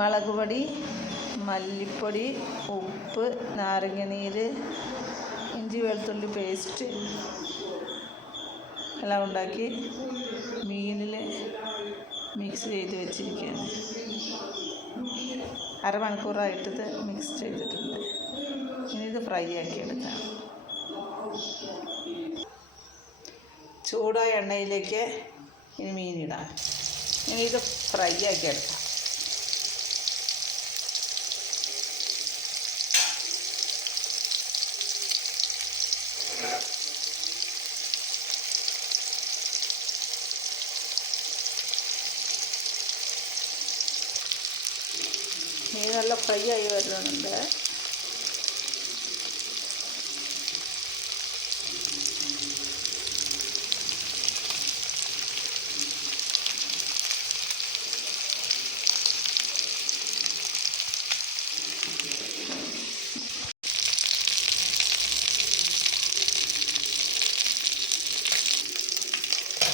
മുളക് പൊടി മല്ലിപ്പൊടി ഉപ്പ് നാരങ്ങ ഇഞ്ചി വെളുത്തുള്ളി പേസ്റ്റ് എല്ലാം ഉണ്ടാക്കി മീനിൽ മിക്സ് ചെയ്ത് വെച്ചിരിക്കുകയാണ്. അരമണിക്കൂറായിട്ടിത് മിക്സ് ചെയ്തിട്ടുണ്ട്. ഇനി ഇത് ഫ്രൈ ആക്കി എടുക്കാം. ചൂടായ എണ്ണയിലേക്ക് ഇനി മീനിടാം ഇനി ഇത് ഫ്രൈ ആക്കി എടുക്കാം. മീൻ നല്ല ഫ്രൈ ആയി വരുന്നുണ്ട്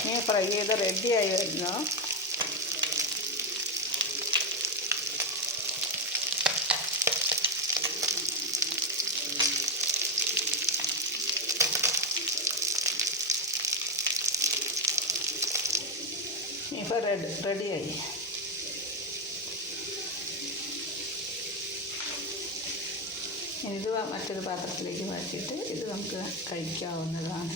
മീൻ ഫ്രൈ ചെയ്ത് റെഡിയായി വരുന്നു ഇപ്പോൾ റെഡി റെഡിയായി. ഇത് മറ്റൊരു പാത്രത്തിലേക്ക് മാറ്റിയിട്ട് ഇത് നമുക്ക് കഴിക്കാവുന്നതാണ്.